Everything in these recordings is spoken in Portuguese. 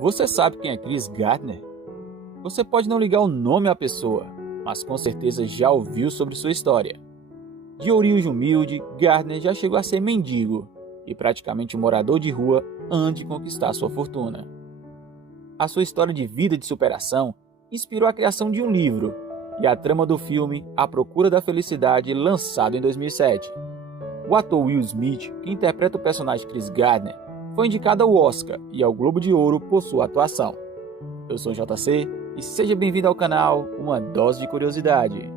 Você sabe quem é Chris Gardner? Você pode não ligar o nome à pessoa, mas com certeza já ouviu sobre sua história. De origem humilde, Gardner já chegou a ser mendigo e praticamente um morador de rua antes de conquistar sua fortuna. A sua história de vida e de superação inspirou a criação de um livro e a trama do filme A Procura da Felicidade, lançado em 2007. O ator Will Smith, que interpreta o personagem Chris Gardner, foi indicado ao Oscar e ao Globo de Ouro por sua atuação. Eu sou o JC e seja bem-vindo ao canal Uma Dose de Curiosidade.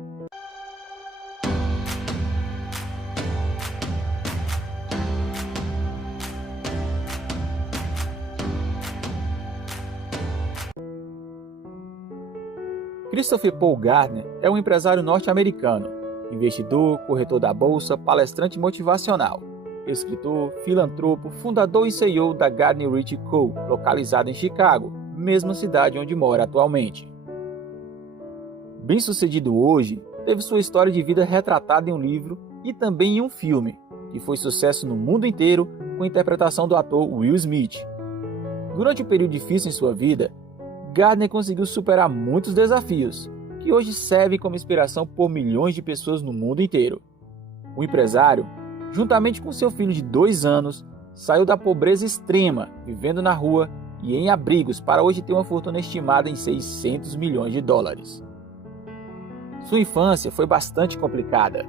Christopher Paul Gardner é um empresário norte-americano, investidor, corretor da bolsa, palestrante motivacional, escritor, filantropo, fundador e CEO da Gardner Rich Co., localizada em Chicago, mesma cidade onde mora atualmente. Bem-sucedido hoje, teve sua história de vida retratada em um livro e também em um filme, que foi sucesso no mundo inteiro com a interpretação do ator Will Smith. Durante um período difícil em sua vida, Gardner conseguiu superar muitos desafios, que hoje servem como inspiração por milhões de pessoas no mundo inteiro. O empresário, juntamente com seu filho de 2 anos, saiu da pobreza extrema, vivendo na rua e em abrigos, para hoje ter uma fortuna estimada em 600 milhões de dólares. Sua infância foi bastante complicada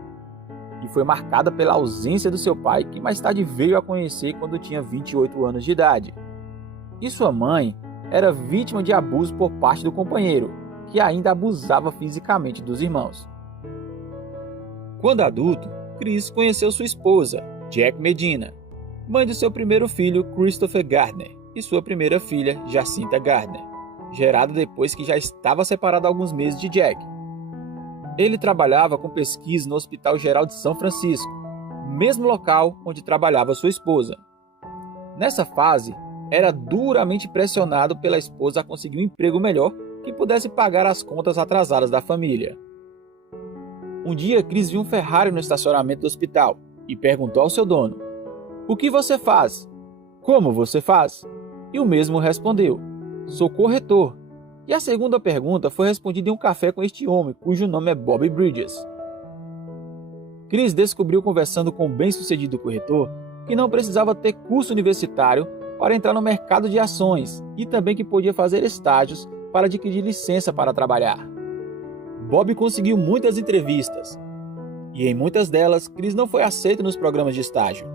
e foi marcada pela ausência do seu pai, que mais tarde veio a conhecer quando tinha 28 anos de idade. E sua mãe era vítima de abuso por parte do companheiro, que ainda abusava fisicamente dos irmãos. Quando adulto, Chris conheceu sua esposa, Jack Medina, mãe do seu primeiro filho, Christopher Gardner, e sua primeira filha, Jacinta Gardner, gerada depois que já estava separado há alguns meses de Jack. Ele trabalhava com pesquisa no Hospital Geral de São Francisco, mesmo local onde trabalhava sua esposa. Nessa fase, era duramente pressionado pela esposa a conseguir um emprego melhor que pudesse pagar as contas atrasadas da família. Um dia, Chris viu um Ferrari no estacionamento do hospital e perguntou ao seu dono: "O que você faz? Como você faz?" E o mesmo respondeu: "Sou corretor." E a segunda pergunta foi respondida em um café com este homem, cujo nome é Bob Bridges. Chris descobriu, conversando com o bem-sucedido corretor, que não precisava ter curso universitário para entrar no mercado de ações e também que podia fazer estágios para adquirir licença para trabalhar. Bob conseguiu muitas entrevistas e em muitas delas Chris não foi aceito nos programas de estágio.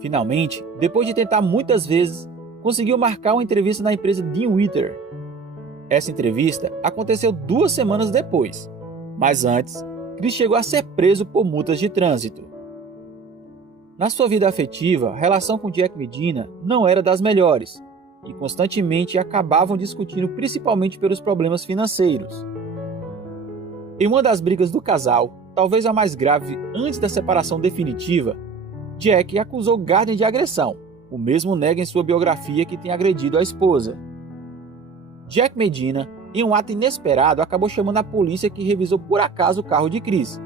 Finalmente, depois de tentar muitas vezes, conseguiu marcar uma entrevista na empresa Dean Witter. Essa entrevista aconteceu 2 semanas depois, mas antes, Chris chegou a ser preso por multas de trânsito. Na sua vida afetiva, a relação com Jack Medina não era das melhores e constantemente acabavam discutindo, principalmente pelos problemas financeiros. Em uma das brigas do casal, talvez a mais grave antes da separação definitiva, Jack acusou Gardner de agressão. O mesmo nega em sua biografia que tem agredido a esposa. Jack Medina, em um ato inesperado, acabou chamando a polícia, que revisou por acaso o carro de Chris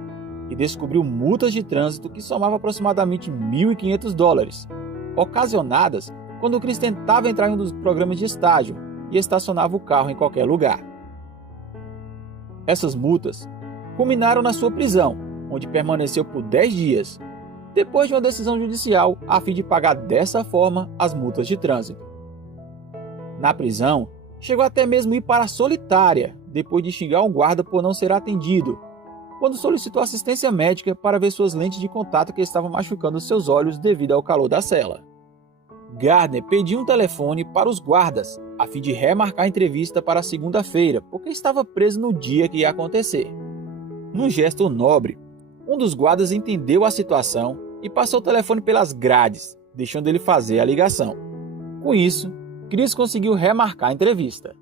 e descobriu multas de trânsito que somavam aproximadamente $1.500, ocasionadas quando Chris tentava entrar em um dos programas de estágio e estacionava o carro em qualquer lugar. Essas multas culminaram na sua prisão, onde permaneceu por 10 dias, depois de uma decisão judicial a fim de pagar dessa forma as multas de trânsito. Na prisão, chegou até mesmo a ir para a solitária, depois de xingar um guarda por não ser atendido, quando solicitou assistência médica para ver suas lentes de contato que estavam machucando seus olhos devido ao calor da cela. Gardner pediu um telefone para os guardas, a fim de remarcar a entrevista para segunda-feira, porque estava preso no dia que ia acontecer. Num gesto nobre, um dos guardas entendeu a situação e passou o telefone pelas grades, deixando ele fazer a ligação. Com isso, Chris conseguiu remarcar a entrevista.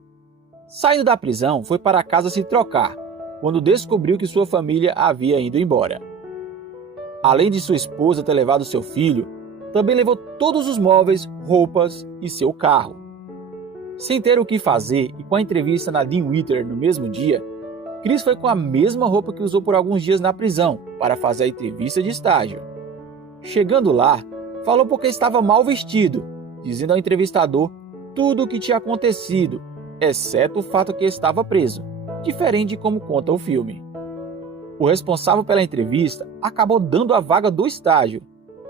Saindo da prisão, foi para casa se trocar, quando descobriu que sua família havia ido embora. Além de sua esposa ter levado seu filho, também levou todos os móveis, roupas e seu carro. Sem ter o que fazer e com a entrevista na Dean Witter no mesmo dia, Chris foi com a mesma roupa que usou por alguns dias na prisão para fazer a entrevista de estágio. Chegando lá, falou porque estava mal vestido dizendo ao entrevistador tudo o que tinha acontecido, exceto o fato que estava preso, diferente de como conta o filme. O responsável pela entrevista acabou dando a vaga do estágio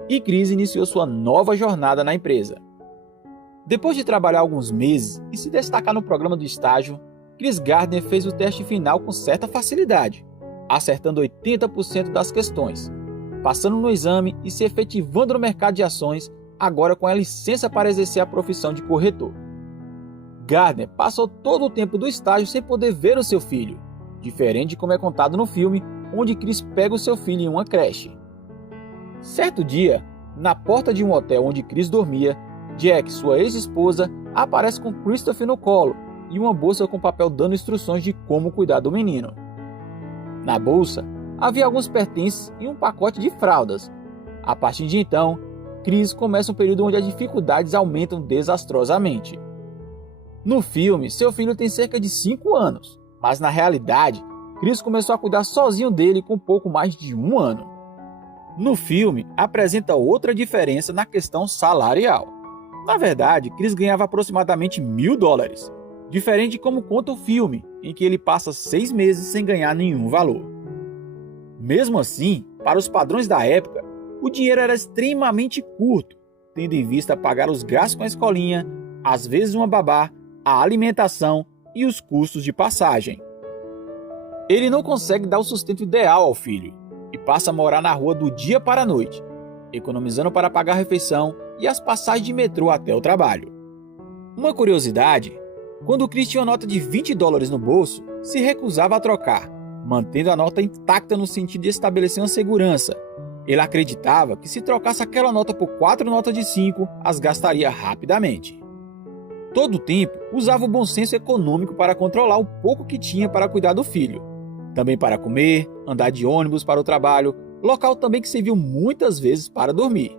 e Chris iniciou sua nova jornada na empresa. Depois de trabalhar alguns meses e se destacar no programa do estágio, Chris Gardner fez o teste final com certa facilidade, acertando 80% das questões, passando no exame e se efetivando no mercado de ações, agora com a licença para exercer a profissão de corretor. Gardner passou todo o tempo do estágio sem poder ver o seu filho, diferente de como é contado no filme, onde Chris pega o seu filho em uma creche. Certo dia, na porta de um hotel onde Chris dormia, Jack, sua ex-esposa, aparece com Christopher no colo e uma bolsa com papel dando instruções de como cuidar do menino. Na bolsa, havia alguns pertences e um pacote de fraldas. A partir de então, Chris começa um período onde as dificuldades aumentam desastrosamente. No filme, seu filho tem cerca de 5 anos, mas na realidade, Chris começou a cuidar sozinho dele com pouco mais de 1 ano. No filme, apresenta outra diferença na questão salarial. Na verdade, Chris ganhava aproximadamente $1.000, diferente de como conta o filme, em que ele passa 6 meses sem ganhar nenhum valor. Mesmo assim, para os padrões da época, o dinheiro era extremamente curto, tendo em vista pagar os gastos com a escolinha, às vezes uma babá, a alimentação e os custos de passagem. Ele não consegue dar o sustento ideal ao filho e passa a morar na rua do dia para a noite, economizando para pagar a refeição e as passagens de metrô até o trabalho. Uma curiosidade, quando o Chris tinha uma nota de $20 no bolso, se recusava a trocar, mantendo a nota intacta no sentido de estabelecer uma segurança. Ele acreditava que se trocasse aquela nota por 4 notas de 5, as gastaria rapidamente. Todo o tempo, usava o bom senso econômico para controlar o pouco que tinha para cuidar do filho. Também para comer, andar de ônibus para o trabalho, local também que serviu muitas vezes para dormir.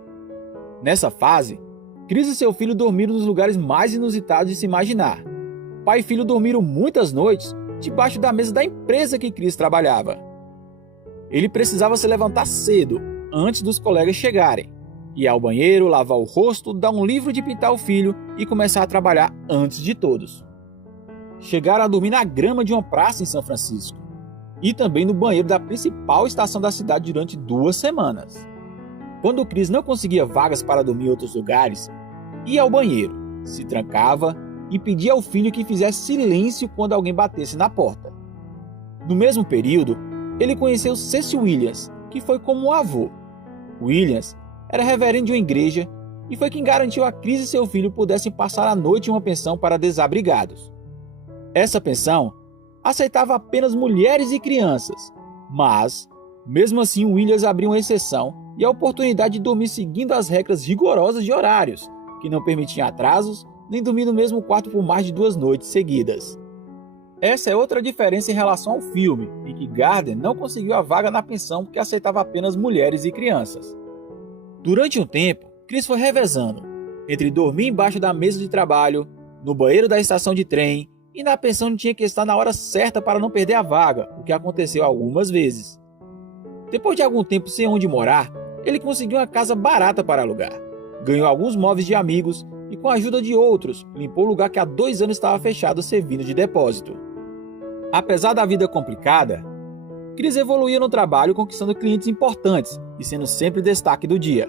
Nessa fase, Chris e seu filho dormiram nos lugares mais inusitados de se imaginar. Pai e filho dormiram muitas noites debaixo da mesa da empresa que Chris trabalhava. Ele precisava se levantar cedo, antes dos colegas chegarem, ir ao banheiro, lavar o rosto, dar um livro de pintar o filho e começar a trabalhar antes de todos. Chegaram a dormir na grama de uma praça em São Francisco e também no banheiro da principal estação da cidade durante 2 semanas. Quando o Chris não conseguia vagas para dormir em outros lugares, ia ao banheiro, se trancava e pedia ao filho que fizesse silêncio quando alguém batesse na porta. No mesmo período, ele conheceu C.C. Williams, que foi como um avô. Williams era reverendo de uma igreja e foi quem garantiu a Chris e seu filho pudessem passar a noite em uma pensão para desabrigados. Essa pensão aceitava apenas mulheres e crianças, mas, mesmo assim, Williams abriu uma exceção e a oportunidade de dormir seguindo as regras rigorosas de horários, que não permitiam atrasos, nem dormir no mesmo quarto por mais de 2 noites seguidas. Essa é outra diferença em relação ao filme, em que Gardner não conseguiu a vaga na pensão porque aceitava apenas mulheres e crianças. Durante um tempo, Chris foi revezando entre dormir embaixo da mesa de trabalho, no banheiro da estação de trem e na pensão onde tinha que estar na hora certa para não perder a vaga, o que aconteceu algumas vezes. Depois de algum tempo sem onde morar, ele conseguiu uma casa barata para alugar, ganhou alguns móveis de amigos e, com a ajuda de outros, limpou o lugar que há 2 anos estava fechado servindo de depósito. Apesar da vida complicada, Chris evoluía no trabalho conquistando clientes importantes e sendo sempre destaque do dia.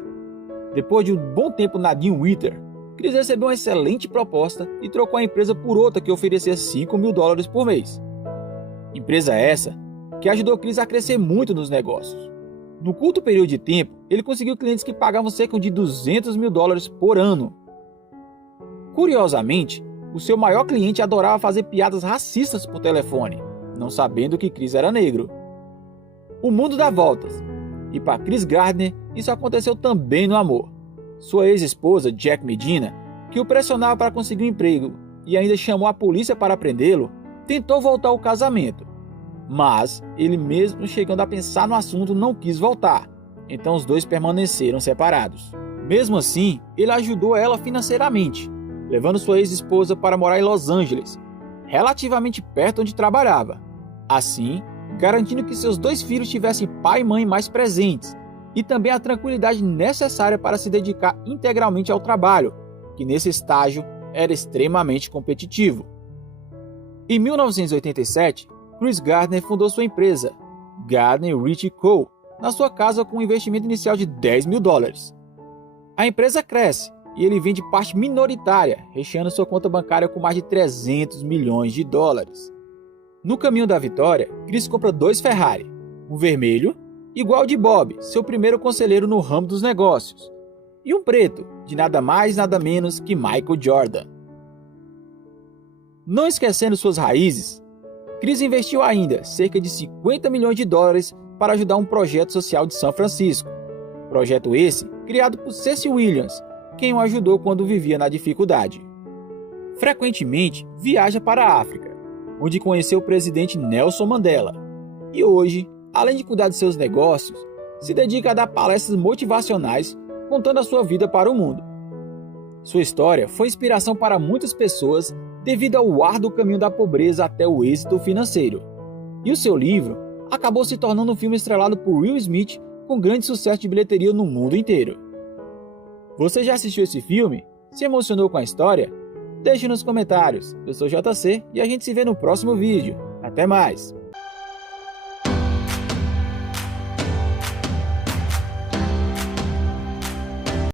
Depois de um bom tempo na Dean Witter, Chris recebeu uma excelente proposta e trocou a empresa por outra que oferecia $5.000 por mês. Empresa essa que ajudou Chris a crescer muito nos negócios. No curto período de tempo, ele conseguiu clientes que pagavam cerca de $200.000 por ano. Curiosamente, o seu maior cliente adorava fazer piadas racistas por telefone, não sabendo que Chris era negro. O mundo dá voltas, e para Chris Gardner, isso aconteceu também no amor. Sua ex-esposa, Jack Medina, que o pressionava para conseguir um emprego e ainda chamou a polícia para prendê-lo, tentou voltar ao casamento. Mas ele, mesmo chegando a pensar no assunto, não quis voltar, então os dois permaneceram separados. Mesmo assim, ele ajudou ela financeiramente, levando sua ex-esposa para morar em Los Angeles, relativamente perto onde trabalhava. Assim, garantindo que seus 2 filhos tivessem pai e mãe mais presentes, e também a tranquilidade necessária para se dedicar integralmente ao trabalho, que nesse estágio era extremamente competitivo. Em 1987, Chris Gardner fundou sua empresa, Gardner Rich Co., na sua casa com um investimento inicial de $10 mil. A empresa cresce e ele vende parte minoritária, recheando sua conta bancária com mais de $300 milhões. No caminho da vitória, Chris compra 2 Ferrari, um vermelho, igual ao de Bob, seu primeiro conselheiro no ramo dos negócios, e um preto, de nada mais nada menos que Michael Jordan. Não esquecendo suas raízes, Chris investiu ainda cerca de $50 milhões para ajudar um projeto social de São Francisco. Projeto esse criado por Cecil Williams, quem o ajudou quando vivia na dificuldade. Frequentemente viaja para a África, onde conheceu o presidente Nelson Mandela. E hoje, além de cuidar de seus negócios, se dedica a dar palestras motivacionais contando a sua vida para o mundo. Sua história foi inspiração para muitas pessoas devido ao árduo caminho da pobreza até o êxito financeiro. E o seu livro acabou se tornando um filme estrelado por Will Smith com grande sucesso de bilheteria no mundo inteiro. Você já assistiu esse filme? Se emocionou com a história? Deixe nos comentários. Eu sou JC e a gente se vê no próximo vídeo. Até mais!